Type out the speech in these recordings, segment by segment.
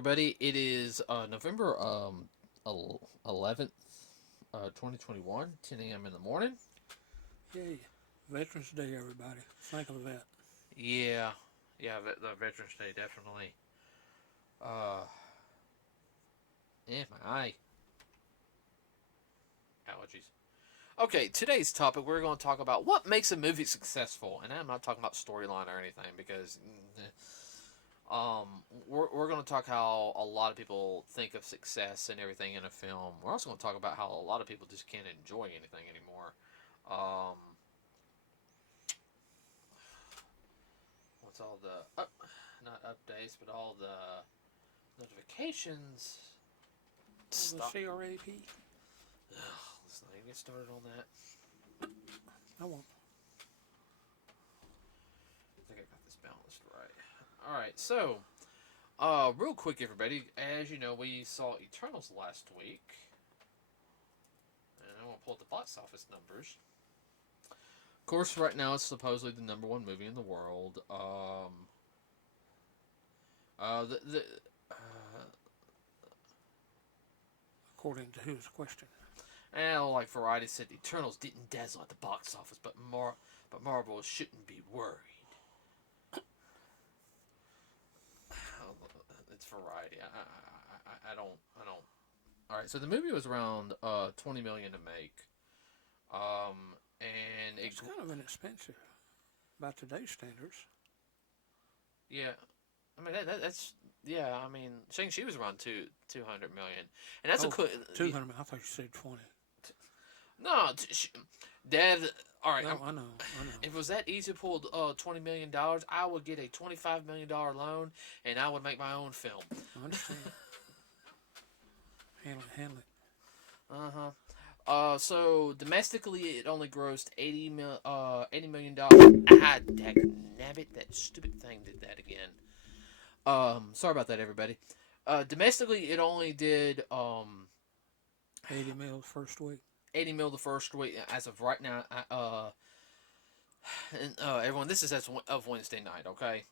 everybody. It is November 11th, 2021, 10 a.m. in the morning. Yay. Veterans Day, everybody. Think of that. Yeah, yeah, the Veterans Day, definitely. Uh, my eye. Allergies. Okay, today's topic, we're going to talk about what makes a movie successful. And I'm not talking about storyline or anything because we're going to talk how a lot of people think of success and everything in a film. We're also going to talk about how a lot of people just can't enjoy anything anymore. Um, what's all the not updates, but all the notifications The stop. CRAP? Let's not even get started on that. I won't. I think I got this balanced right. All right, so real quick, everybody. As you know, we saw Eternals last week, and I want to pull up the box office numbers. Of course, right now it's supposedly the number one movie in the world. The According to whose question? and like Variety said, Eternals didn't dazzle at the box office, but Marvel shouldn't be worried. It's Variety. I don't. All right, so the movie was around $20 million to make, and It's kind of inexpensive by today's standards. yeah, I mean that's yeah. I mean Shang-Chi was around 200 million, and that's a cool. 200. I thought you said 20. No, Dad. All right, No, I know. if it was that easy to pull $20 million, I would get a $25 million loan, and I would make my own film. I understand. Handle it. So domestically, it only grossed $80 million. Ah, dagnabbit, that stupid thing did that again. Sorry about that, everybody. Domestically, it only did 80 mil first week. 80 mil the first week. As of right now, and, everyone, this is as of Wednesday night, okay?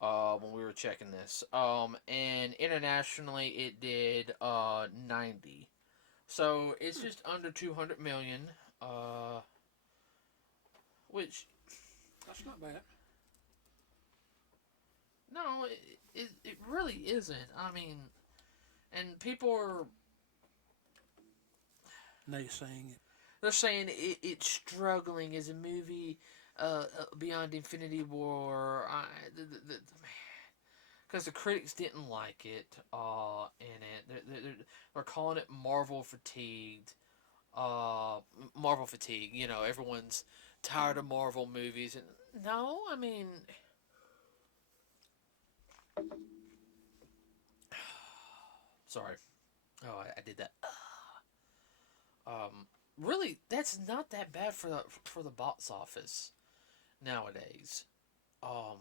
When we were checking this. And internationally, it did 90. So it's just under 200 million. Which That's not bad. no, it really isn't. I mean, and people are Naysaying it. they're saying it's struggling as a movie beyond Infinity War. Because the critics didn't like it in it. They're calling it Marvel fatigued. Marvel fatigue. You know, everyone's tired of Marvel movies. And no, I mean, sorry. Oh, I did that. Really, that's not that bad for the box office nowadays. Um,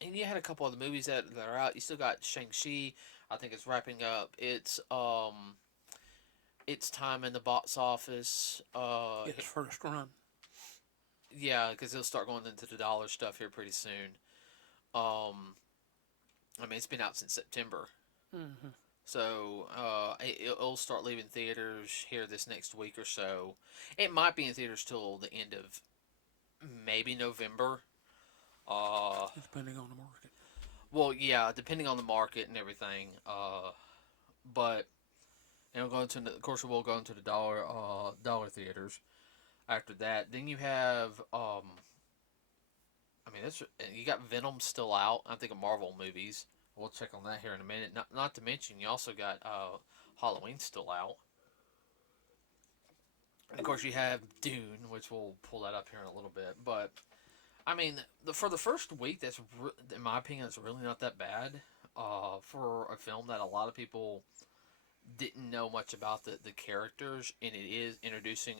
and you had a couple of the movies that are out. You still got Shang-Chi. I think it's wrapping up its time in the box office. Its first run. Yeah, because it'll start going into the dollar stuff here pretty soon. I mean, it's been out since September. Mm-hmm. So it'll start leaving theaters here this next week or so. It might be in theaters till the end of maybe November. Depending on the market. Well, yeah, depending on the market and everything. But of course, we'll go into the dollar theaters after that. Then you have I mean, you got Venom still out. I think of Marvel movies. We'll check on that here in a minute. Not to mention, you also got Halloween still out. And of course, you have Dune, which we'll pull that up here in a little bit. But I mean, for the first week, in my opinion, it's really not that bad for a film that a lot of people didn't know much about the characters, and it is introducing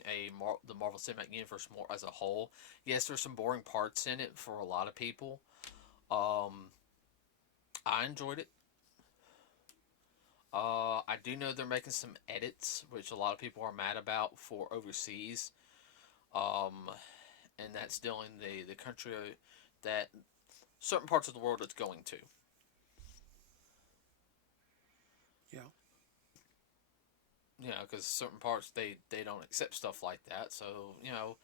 the Marvel Cinematic Universe more as a whole. Yes, there's some boring parts in it for a lot of people. I enjoyed it. I do know they're making some edits, which a lot of people are mad about for overseas. Um, and that's still in the country that certain parts of the world it's going to. Yeah. You know, because certain parts they don't accept stuff like that. So you know,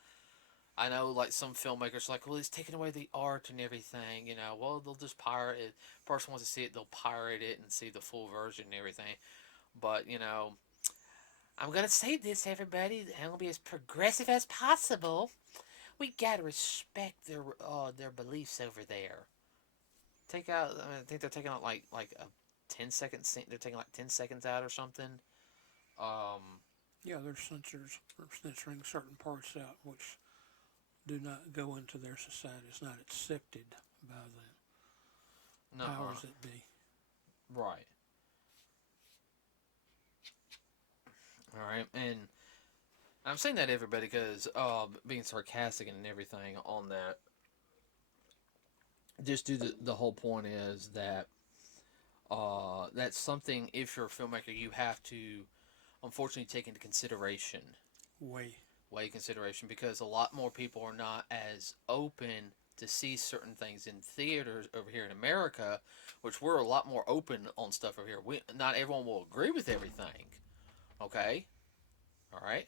I know like some filmmakers are like, well, it's taking away the art and everything. You know, well they'll just pirate it. Person wants to see it, they'll pirate it and see the full version and everything. But you know, I'm gonna say this, everybody. I'm gonna be as progressive as possible. We gotta respect their beliefs over there. Take out. I mean, I think they're taking out like a 10-second scene. They're taking like 10 seconds out or something. Um, Yeah, there's censors are censoring certain parts out which do not go into their society. It's not accepted by the no, powers that be. right. All right, and I'm saying that to everybody because being sarcastic and everything on that. Just do the whole point is that that's something if you're a filmmaker you have to unfortunately take into consideration Way. weigh consideration because a lot more people are not as open to see certain things in theaters over here in America, which we're a lot more open on stuff over here. Not everyone will agree with everything, okay, all right,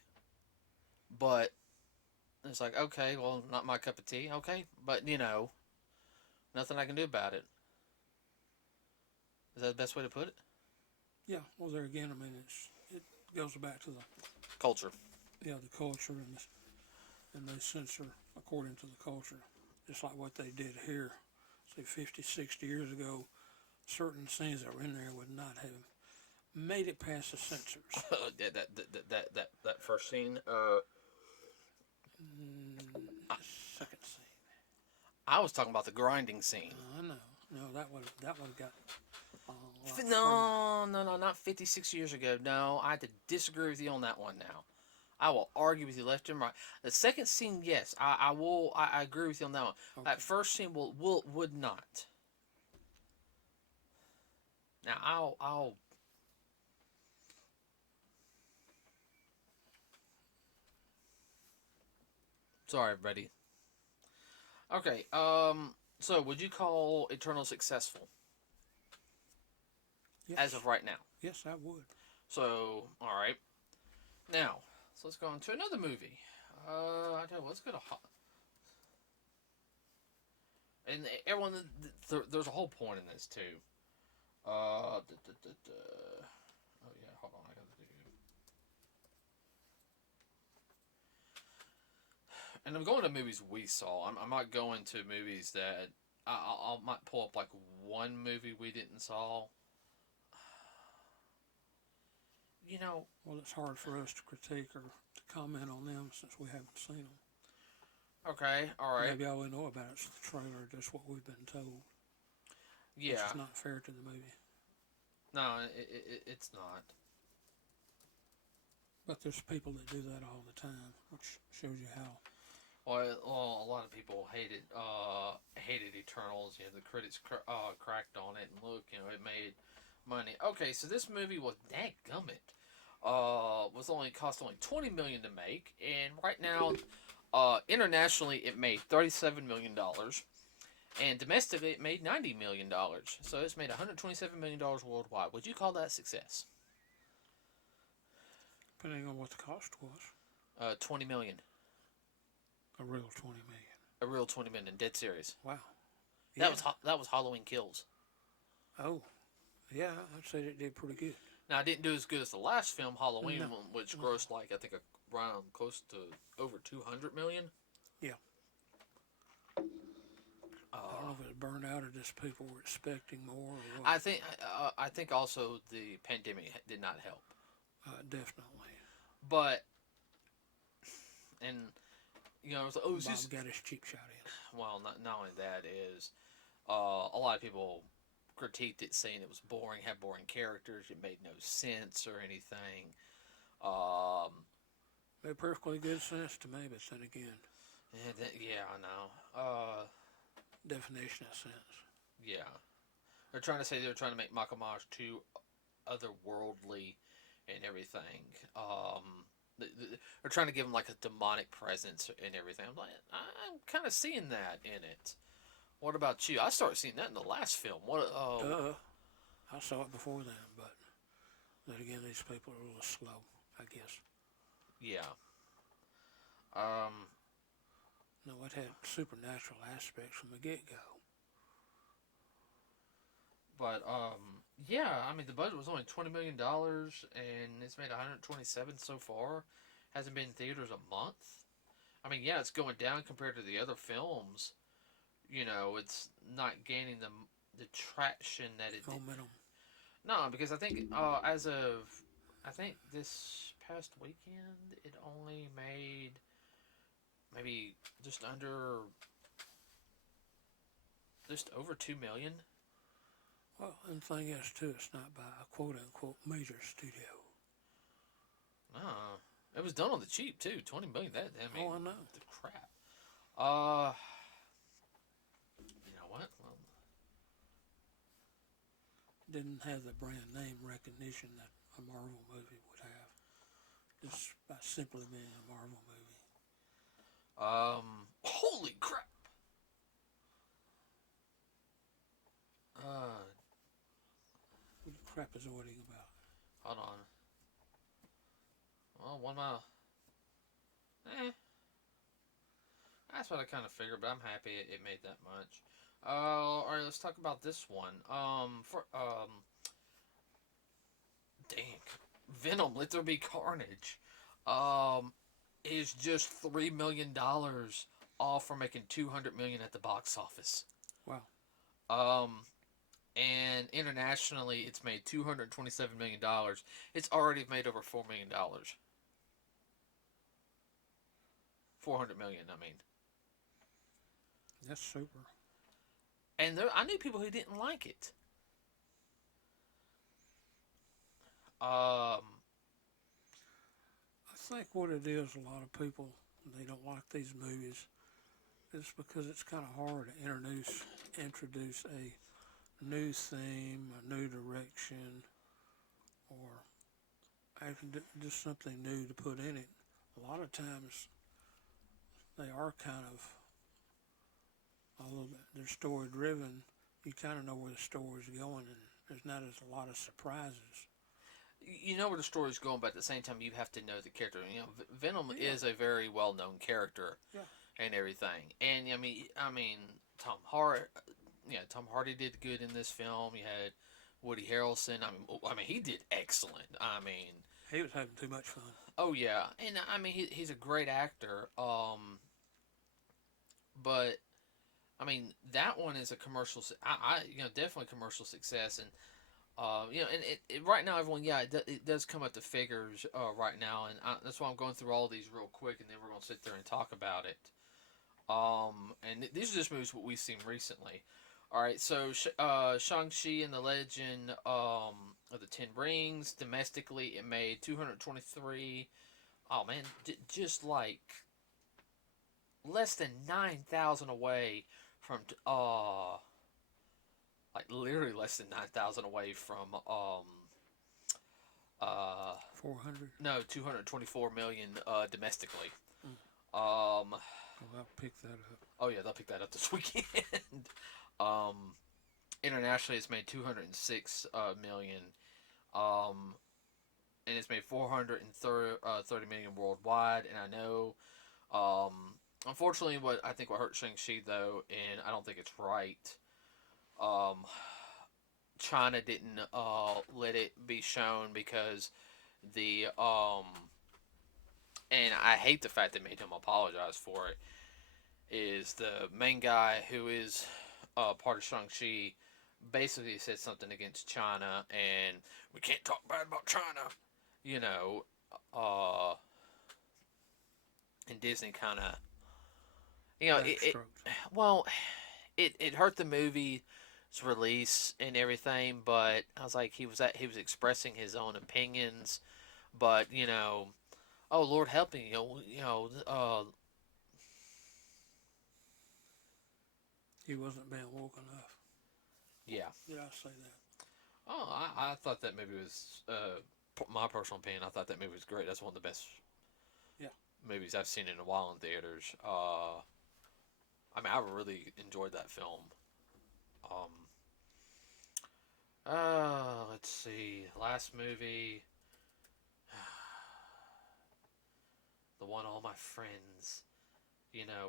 but it's like okay, well, not my cup of tea, okay, but you know, nothing I can do about it. Is that the best way to put it? Yeah. Well, there again, I mean, it goes back to the Culture. the culture and they censor according to the culture, just like what they did here. Say 50, 60 years ago, certain scenes that were in there would not have made it past the censors. that first scene. Second scene. I was talking about the grinding scene. I know. No, that would got a lot further. No, not 56 years ago. No, I have to disagree with you on that one now. I will argue with you left and right. The second scene, yes, I will. I agree with you on that one. Okay. That first scene would not. Now I'll. Sorry, everybody. Okay. So, would you call Eternal successful Yes. as of right now? Yes, I would. So, all right. Now, so let's go on to another movie. I tell you what, let's go to and everyone. There's a whole point in this too. Oh yeah, hold on, I gotta do. And I'm going to movies we saw. I'm not going to movies that I might pull up like one movie we didn't saw. You know. Well, it's hard for us to critique or to comment on them since we haven't seen them. Okay, all right. Maybe all we know about it's the trailer, just what we've been told. Yeah. Which is not fair to the movie. No, it's not. But there's people that do that all the time, which shows you how. Well, a lot of people hated Eternals. You know, the critics cracked on it, and look, you know, it made money. Okay, so this movie was dadgummit. Was only cost only $20 million to make, and right now, internationally it made $37 million, and domestically it made $90 million. So it's made $127 million worldwide. Would you call that success? Depending on what the cost was. $20 million. A real 20 million. A real $20 million. Dead serious. Wow. Yeah. That was Halloween Kills. Oh, yeah, I'd say it did pretty good. Now, it didn't do as good as the last film, Halloween, No. which grossed like I think around close to over 200 million. Yeah. I don't know if it burned out or just people were expecting more or what. I think also the pandemic did not help. Definitely. But and you know, Bob got his cheap shot in. Well, not only that is a lot of people critiqued it saying it was boring, had boring characters, it made no sense or anything. Made perfectly good sense to me, but then again, yeah, I know. Definition of sense. Yeah, they're trying to say they're trying to make Makamage too otherworldly and everything. They're trying to give him like a demonic presence and everything. I'm kind of seeing that in it. What about you? I started seeing that in the last film. I saw it before then, but Then again, these people are a little slow, I guess. Yeah. Um, No, it had supernatural aspects from the get-go. but yeah. I mean, the budget was only $20 million, and it's made 127 so far. Hasn't been in theaters a month. I mean, yeah, it's going down compared to the other films. You know, it's not gaining the traction that it did. Momentum. No, because I think I think this past weekend it only made maybe just over 2 million. Well, and the thing is, too, it's not by a quote-unquote major studio. It was done on the cheap too. 20 million. I mean, Oh, I know. the crap. You know what? Well, Didn't have the brand name recognition that a Marvel movie would have, just by simply being a Marvel movie. holy crap. What the crap is orting about? Hold on. Well, one mile. That's what I kind of figured, but I'm happy it made that much. All right, let's talk about this one. Dang, Venom, Let There Be Carnage, is just $3 million off from making 200 million at the box office. Wow. And internationally, it's made $227 million. It's already made over $4 million. 400 million, I mean. That's super. And I knew people who didn't like it. I think what it is, a lot of people, they don't like these movies, is because it's kind of hard to introduce a new theme, a new direction, or just something new to put in it. A lot of times, they are kind of, although they're story driven, you kind of know where the story's going, and there's not as a lot of surprises. You know where the story's going, but at the same time, you have to know the character. You know, Venom Yeah. is a very well-known character, Yeah. and everything. And I mean, Tom Hardy did good in this film. You had Woody Harrelson. I mean, he did excellent. I mean, He was having too much fun. oh yeah, and I mean, he's a great actor. But I mean, that one is a commercial. Definitely commercial success, and and it right now, everyone, it does come up to figures right now, and that's why I'm going through all of these real quick, and then we're gonna sit there and talk about it. And these are just movies what we've seen recently. All right, so Shang-Chi and the Legend of the Ten Rings, domestically it made 223. Oh man, just like less than 9,000 away from like literally less than 9,000 away from 400. no, 224 million domestically. Oh, I'll pick that up. Oh yeah, they'll pick that up this weekend. Internationally, it's made 206 million, and it's made 430 million worldwide. And I know, unfortunately, what hurt Shang-Chi though, and I don't think it's right. China didn't let it be shown because the and I hate the fact they made him apologize for it. Is the main guy who is part of Shang-Chi basically said something against China, and we can't talk bad about China, you know. And Disney kind of, it hurt the movie's release and everything. But I was like, he was expressing his own opinions, but oh Lord help me, He wasn't being woke enough. yeah. Did I say that? Oh, I thought that movie was, my personal opinion, I thought that movie was great. That's one of the best movies I've seen in a while in theaters. I really enjoyed that film. Let's see. Last movie, the one all my friends,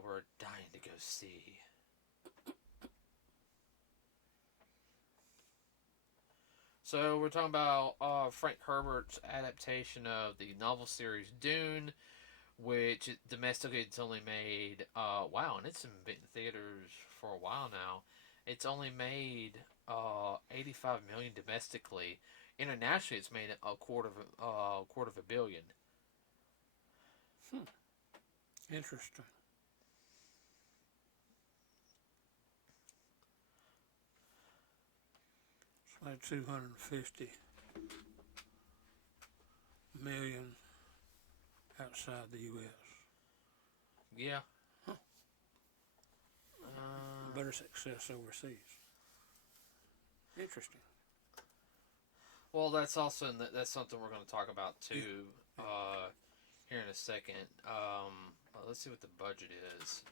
were dying to go see. So we're talking about Frank Herbert's adaptation of the novel series Dune, which domestically it's only made wow, and it's been in theaters for a while now. It's only made 85 million domestically. Internationally, it's made a quarter of a billion. Hmm. Interesting. It's like 250 million outside the U.S. Yeah. Huh. Uh, Better success overseas. Interesting. well, that's something we're going to talk about too here in a second. Well, let's see what the budget is.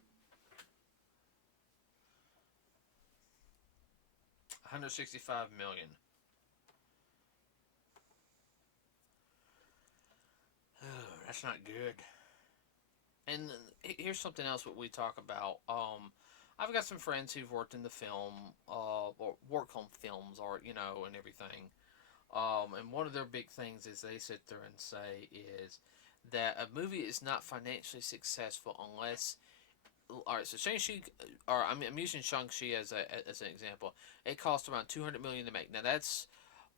165 million. Oh, that's not good. And here's something else what we talk about. I've got some friends who've worked in the film, or work on films, or and everything. And one of their big things is they sit there and say is that a movie is not financially successful unless. All right, so Shang-Chi, or I'm using Shang-Chi as an example. It cost around 200 million to make. Now that's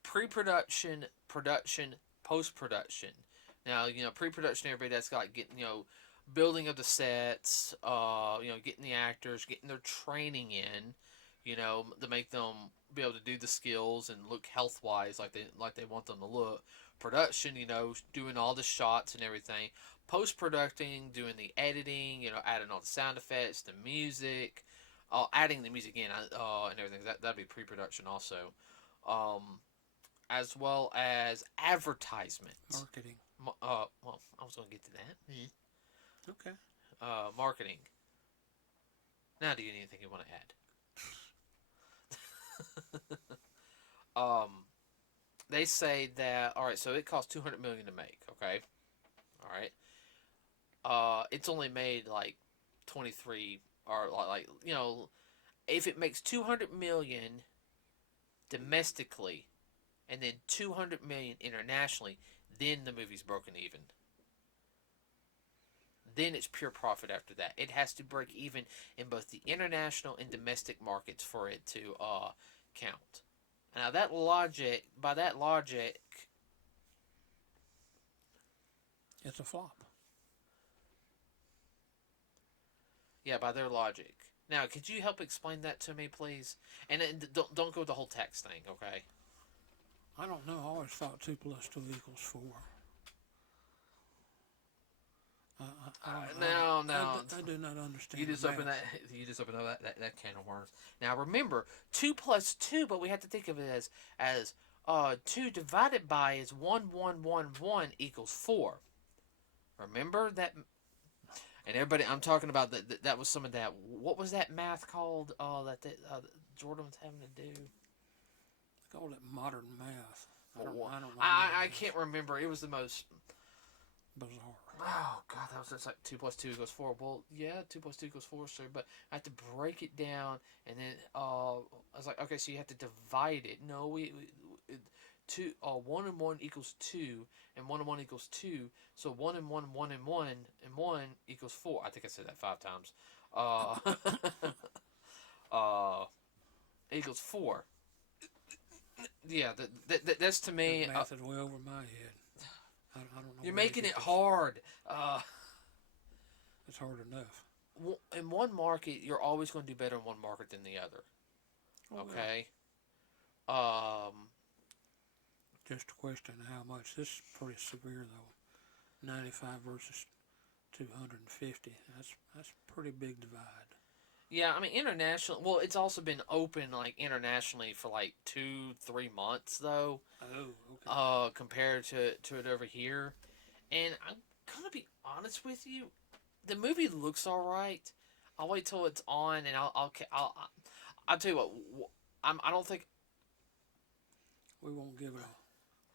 pre-production, production, post-production. Now pre-production, everybody that's got getting building of the sets, getting the actors, getting their training in, to make them be able to do the skills and look health wise like they want them to look. Production, doing all the shots and everything. Post producing, doing the editing, adding all the sound effects, the music, adding the music in, and everything. That'd be pre-production also, as well as advertisement. Marketing. Well, I was gonna get to that. Okay. Marketing. Now, do you need anything you want to add? They say that all right. So it costs 200 million to make. Okay, all right. It's only made like 23, or if it makes 200 million domestically, and then 200 million internationally, then the movie's broken even. Then it's pure profit after that. It has to break even in both the international and domestic markets for it to count. Now by that logic, It's a flop. yeah, by their logic. Now, could you help explain that to me, please? And don't go with the whole tax thing, okay? I don't know. I always thought 2 plus 2 equals 4. No, I do not understand. You just open that. You just open up that can of worms. Now remember, 2 plus 2, but we have to think of it as 2 divided by is 1 equals 4. Remember that. And everybody, I'm talking about that was some of that. What was that math called? Jordan was having to do. They call it modern math. I don't know. I can't remember. It was the most bizarre. Oh God, that was just like 2 plus 2 equals 4. Well, yeah, 2 plus 2 equals 4, sir. But I have to break it down, and then I was like, okay, so you have to divide it. No, we 1 and 1 equals 2, and 1 and 1 equals 2. So 1 and 1 equals 4. I think I said that 5 times. Equals 4. Yeah, that's to me. That math is way over my head. I don't know. You're making it hard. It's hard enough. In one market, you're always going to do better in one market than the other. Okay. Yeah. Just a question of how much. This is pretty severe though. 95 versus 250. That's a pretty big divide. Yeah, I mean international. Well, it's also been open like internationally for like 2-3 months though. Oh, okay. Compared to it over here, and I'm gonna be honest with you, the movie looks all right. I'll wait till it's on, and I'll tell you what. I don't think we won't give it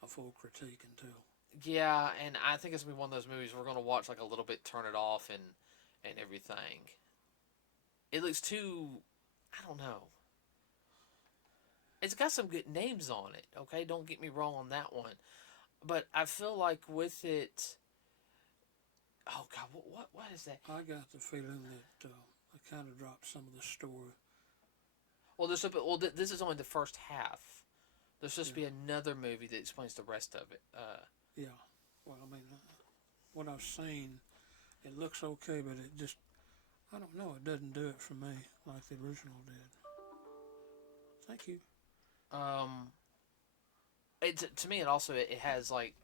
a full critique until. Yeah, and I think it's gonna be one of those movies we're gonna watch like a little bit, turn it off, and everything. It looks too. I don't know. It's got some good names on it. Okay, don't get me wrong on that one, but I feel like with it. Oh God, what is that? I got the feeling that they kind of dropped some of the story. Well, this is only the first half. There's supposed to be another movie that explains the rest of it. Yeah. Well, I mean, what I've seen, it looks okay, but it just, I don't know, it doesn't do it for me like the original did. Thank you. To me, it has like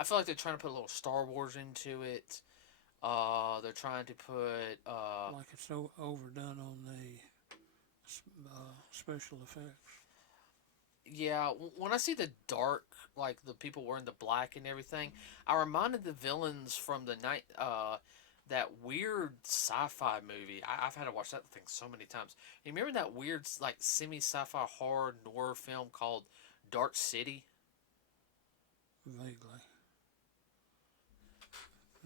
I feel like they're trying to put a little Star Wars into it. They're trying to put Like it's so overdone on the special effects. yeah. When I see the dark, like the people wearing the black and everything, I reminded the villains from the night that weird sci-fi movie. I've had to watch that thing so many times. You remember that weird like semi sci-fi horror noir film called Dark City? Vaguely.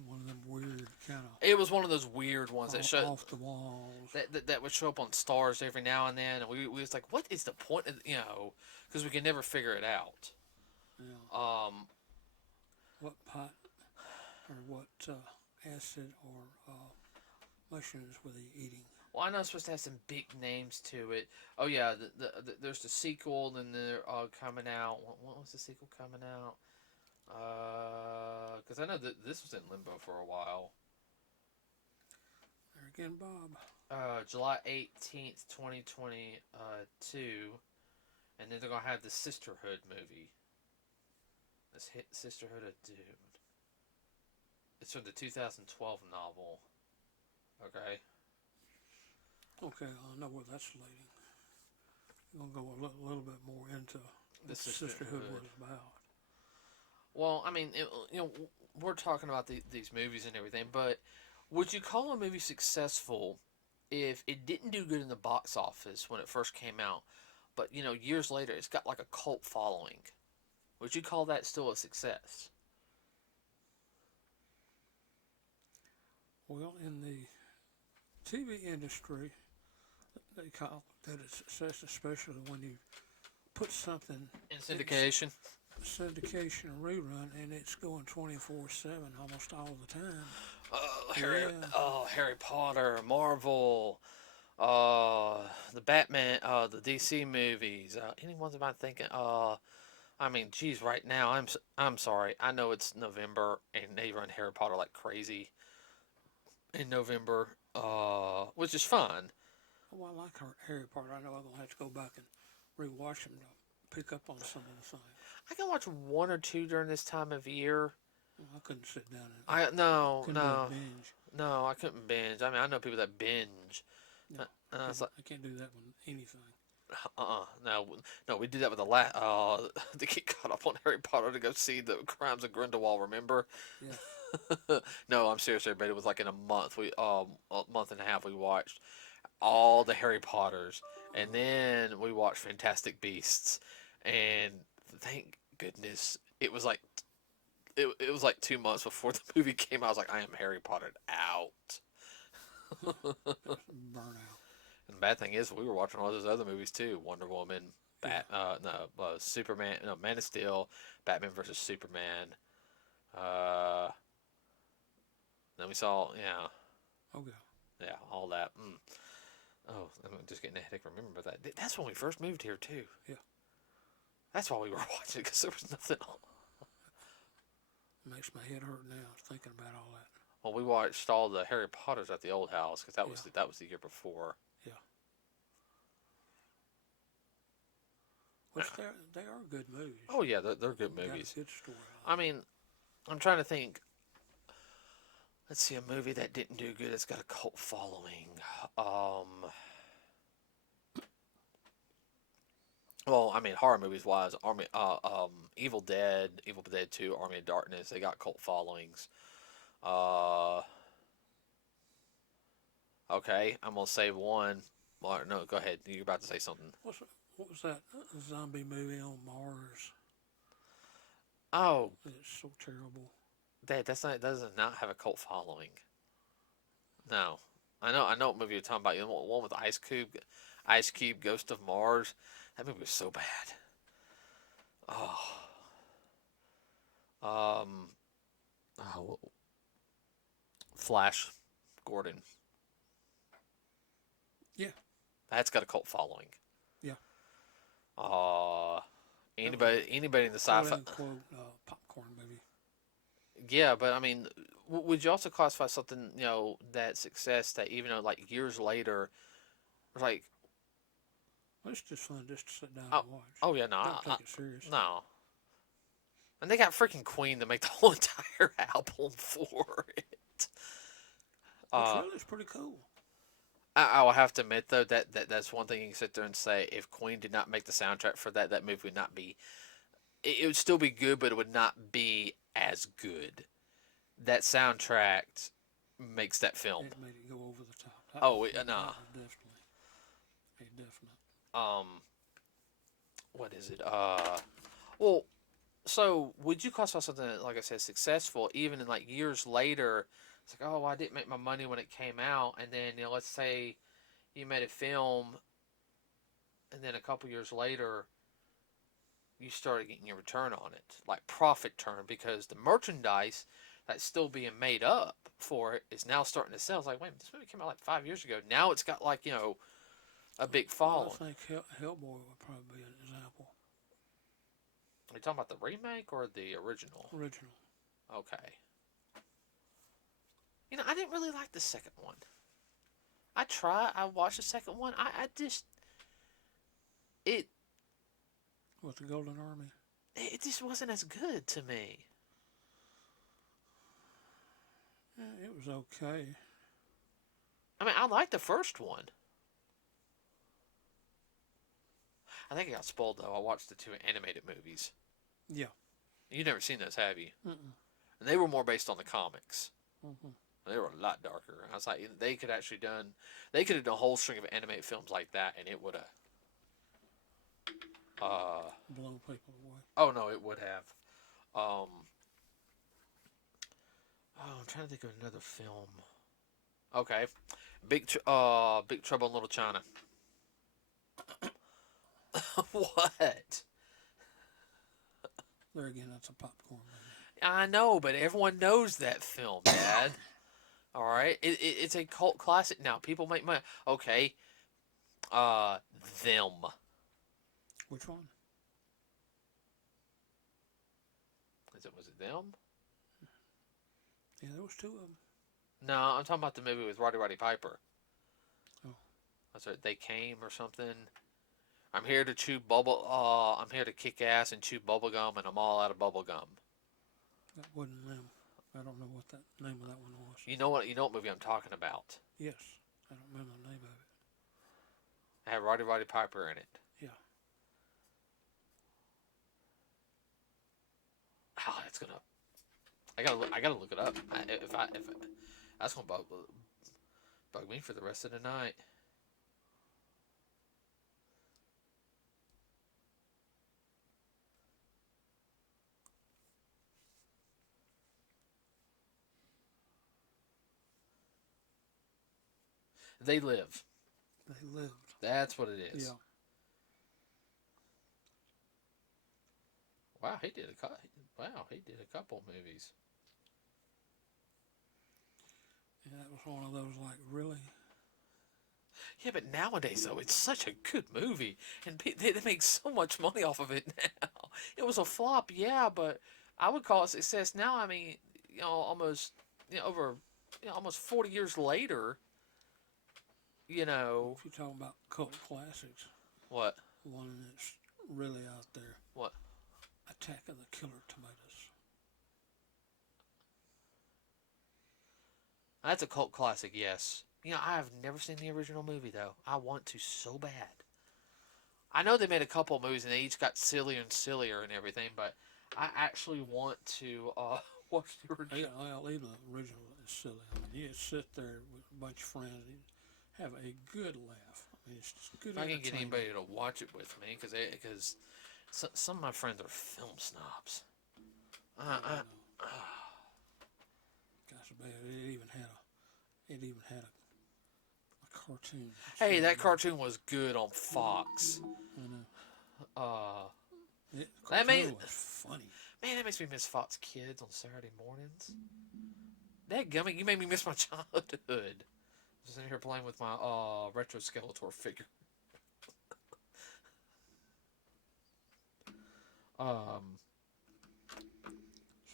One of them weird kind of. It was one of those weird ones that showed off the walls. That would show up on Stars every now and then, and we was like, what is the point of, because we could never figure it out. Yeah. What pot or what acid or mushrooms were they eating? Well, I know it's supposed to have some big names to it. Oh yeah, there's the sequel, then they're coming out. What was the sequel coming out? Because I know that this was in limbo for a while. There again, Bob. July 18th, 2022, and then they're gonna have the Sisterhood movie. This hit Sisterhood of Doom. It's from the 2012 novel. Okay. Okay, I know where that's leading. We're gonna go a little bit more into The what Sisterhood was about. Well, I mean, we're talking about these movies and everything, but would you call a movie successful if it didn't do good in the box office when it first came out, but years later it's got like a cult following? Would you call that still a success? Well, in the TV industry, they call that a success, especially when you put something In syndication? syndication or rerun, and it's going 24/7 almost all the time. Harry Potter, Marvel, the Batman, the DC movies. Any ones am I thinking? I mean, geez, right now I'm sorry. I know it's November and they run Harry Potter like crazy in November, which is fun. Oh, I like Harry Potter. I know I'm gonna have to go back and rewatch them to pick up on some of the things. I can watch one or two during this time of year. I couldn't sit down and I couldn't do a binge. no, I couldn't binge. I mean, I know people that binge. No, It's like, I can't do that with anything. no, we did that with to get caught up on Harry Potter to go see the Crimes of Grindelwald. Remember? Yeah. No, I'm serious, everybody. It was like in a month. A month and a half. We watched all the Harry Potters, and then we watched Fantastic Beasts, and thank goodness it was like. It was like 2 months before the movie came out. I was like, I am Harry Pottered out. Burnout. And the bad thing is, we were watching all those other movies too. Wonder Woman, Superman, no, Man of Steel, Batman versus Superman. Then we saw, Okay. yeah, all that. Oh, I'm just getting a headache remembering that. That's when we first moved here too. Yeah. That's why we were watching it, because there was nothing on. Makes my head hurt now thinking about all that. Well, we watched all the Harry Potters at the old house because that was the year before. Yeah. Which they are good movies. Oh yeah, they're good movies. Got a good story. I mean, I'm trying to think. Let's see, a movie that didn't do good that's got a cult following. Well, I mean, horror movies wise, Evil Dead 2, Army of Darkness, they got cult followings. Okay, I'm gonna save one. Well, no, go ahead. You're about to say something. what was that zombie movie on Mars? Oh, It's so terrible. that does not have a cult following. No, I know what movie you're talking about. You know, one with Ice Cube, Ghost of Mars. That movie was so bad. Oh, um, oh, Flash Gordon. Yeah, That's got a cult following. yeah. Anybody in the Quote sci-fi. unquote popcorn movie. Yeah, but I mean, would you also classify something, that success that even though like years later, like, Well, it's just fun just to sit down oh, and watch. oh yeah, no, Don't take it serious. no, and they got freaking Queen to make the whole entire album for it. The trailer's pretty cool. I will have to admit though that's one thing you can sit there and say if Queen did not make the soundtrack for that movie would not be. It would still be good, but it would not be as good. That soundtrack makes that film. It made it go over the top. No. Definitely a definite. What is it? Well, so would you classify something that, like I said, successful even in like years later? It's like, oh, well, I didn't make my money when it came out, and then let's say you made a film, and then a couple years later, you started getting your return on it, like profit turn, because the merchandise that's still being made up for it is now starting to sell. It's like, wait, this movie came out like 5 years ago. Now it's got like a big following. I think Hellboy would probably be an example. Are you talking about the remake or the original? Original. Okay. I didn't really like the second one. I watched the second one. I just With the Golden Army. it just wasn't as good to me. Yeah, it was okay. I mean, I liked the first one. I think I got spoiled though. I watched the two animated movies. Yeah. You've never seen those, have you? Mm-mm. And they were more based on the comics. Mm-hmm. They were a lot darker. I was like, they could have done a whole string of animated films like that, and it would have. Blown people away. Oh no, it would have. I'm trying to think of another film. Okay, Big Trouble in Little China. What? There again, that's a popcorn movie. I know, but everyone knows that film, Dad. All right, it's a cult classic. Now people make money. Okay, them. Which one? Was it them? Yeah, there was two of them. No, I'm talking about the movie with Roddy Piper. Oh. That's right. They came or something. I'm here to chew bubble. I'm here to kick ass and chew bubble gum, and I'm all out of bubble gum. That wasn't them. I don't know what that name of that one was. You know what movie I'm talking about? Yes, I don't remember the name of it. It had Roddy Piper in it. Yeah. Oh, it's gonna. I gotta look it up. If that's gonna bug me for the rest of the night. They Live. They lived. That's what it is. Yeah. Wow, he did a couple movies. Yeah, that was one of those like really. Yeah, but nowadays though, it's such a good movie, and they make so much money off of it now. It was a flop, yeah, but I would call it success now. I mean, almost, over, almost 40 years later. If you're talking about cult classics. What? One that's really out there. What? Attack of the Killer Tomatoes. That's a cult classic, yes. I have never seen the original movie, though. I want to so bad. I know they made a couple of movies, and they each got sillier and sillier and everything, but I actually want to watch the original. Even the original is silly. I mean, you sit there with a bunch of friends and have a good laugh. mean, it's just good If I can get entertainment. anybody to watch it with me, because some of my friends are film snobs. Gosh, bad. It even had a cartoon. Hey, that cartoon was good on Fox. I know. That Cartoon was funny. Man, that makes me miss Fox Kids on Saturday mornings. Dadgummit, you made me miss my childhood. Just in here playing with my retro Skeletor figure. So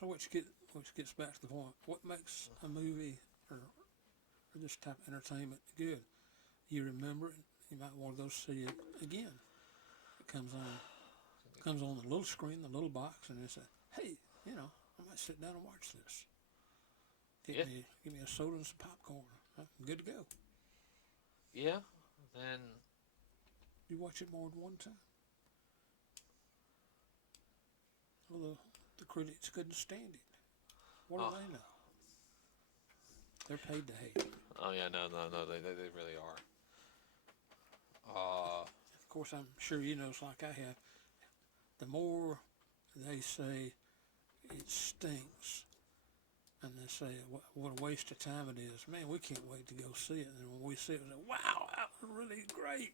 which gets back to the point. What makes a movie or this type of entertainment good? You remember it. You might want to go see it again. It comes on the little screen, the little box, and it's hey, I might sit down and watch this. Give me a soda and some popcorn. I'm good to go. Yeah, then You watch it more than one time. Well, the critics couldn't stand it. What do they know? They're paid to hate. Oh yeah, no, they really are. Of course, I'm sure you know, it's like I have. The more they say it stinks, and they say what a waste of time it is. Man, we can't wait to go see it. And when we see it, we say, wow, that was really great.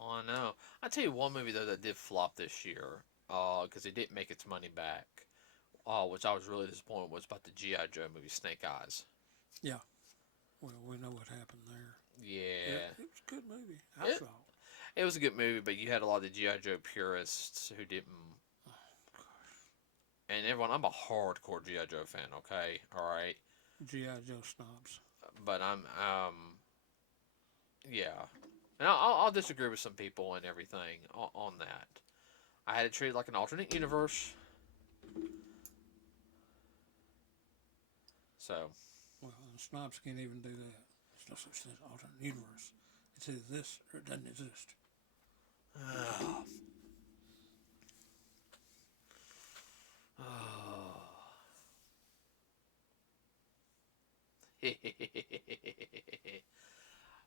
Oh, I know. I'll tell you one movie though that did flop this year, because it didn't make its money back. Which I was really disappointed was about the G.I. Joe movie Snake Eyes. Yeah. Well, we know what happened there. Yeah. It was a good movie, I thought. It was a good movie, but you had a lot of the G.I. Joe purists who didn't. Oh, gosh. And everyone, I'm a hardcore G.I. Joe fan, okay? Alright? G.I. Joe snobs. But yeah. And I'll disagree with some people and everything on that. I had it treated like an alternate universe. So. Well, the snobs can't even do that. There's no such thing as alternate universe. It's either this or it doesn't exist.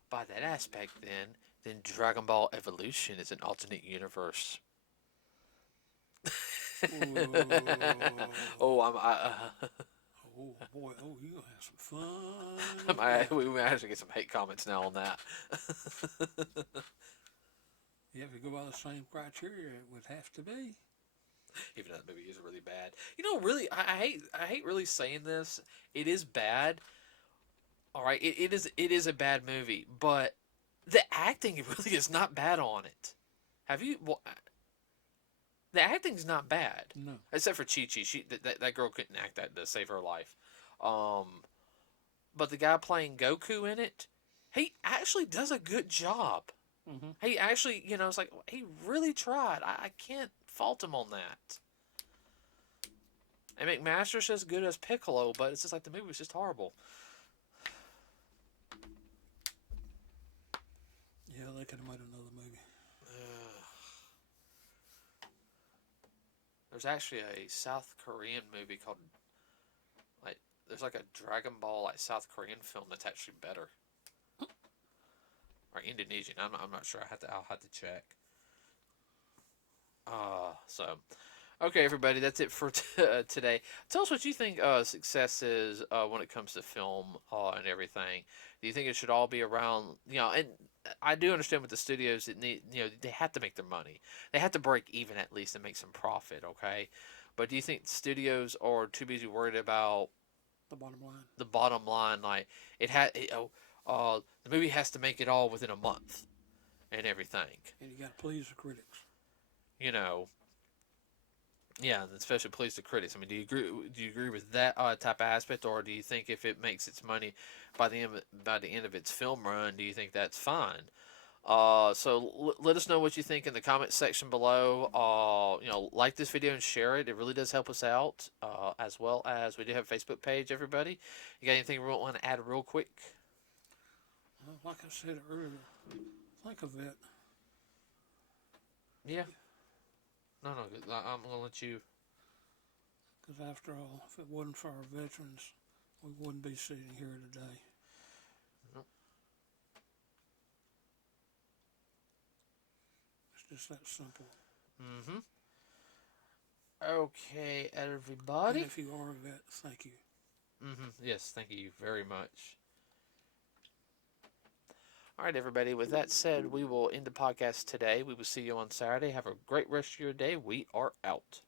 By that aspect, then Dragon Ball Evolution is an alternate universe. Oh boy! Oh, you gonna have some fun. We might actually get some hate comments now on that. Yeah, if you go by the same criteria, it would have to be. Even though that movie is really bad. Really, I hate really saying this. It is bad. All right, it is a bad movie, but the acting really is not bad on it. Have you? Well, the acting's not bad. No. Except for Chi-Chi. That girl couldn't act that to save her life. But the guy playing Goku in it, he actually does a good job. Mm-hmm. He actually, it's like, he really tried. I can't fault him on that. And McMaster's just good as Piccolo, but it's just like the movie was just horrible. Yeah, they could have made another movie. There's actually a South Korean movie called, there's like a Dragon Ball South Korean film that's actually better. Or Indonesian. I'm not sure. I'll have to check. Okay, everybody, that's it for today. Tell us what you think success is when it comes to film and everything. Do you think it should all be around, and I do understand with the studios that need, they have to make their money. They have to break even at least and make some profit, okay? But do you think studios are too busy worried about the bottom line? The bottom line, like the movie has to make it all within a month and everything. And you got to please the critics. Yeah, especially please the critics. I mean, do you agree with that type of aspect, or do you think if it makes its money by the end of its film run, do you think that's fine? So let us know what you think in the comment section below. Like this video and share it. It really does help us out. As well as we do have a Facebook page. Everybody, you got anything you want to add real quick? Well, like I said earlier, think of it. Yeah. No, I'm gonna let you. Because after all, if it wasn't for our veterans, we wouldn't be sitting here today. Nope. Just that simple. Mm-hmm. Okay, And everybody. if you are a vet, thank you. Mm-hmm. Yes, thank you very much. All right, everybody. With that said, we will end the podcast today. We will see you on Saturday. Have a great rest of your day. We are out.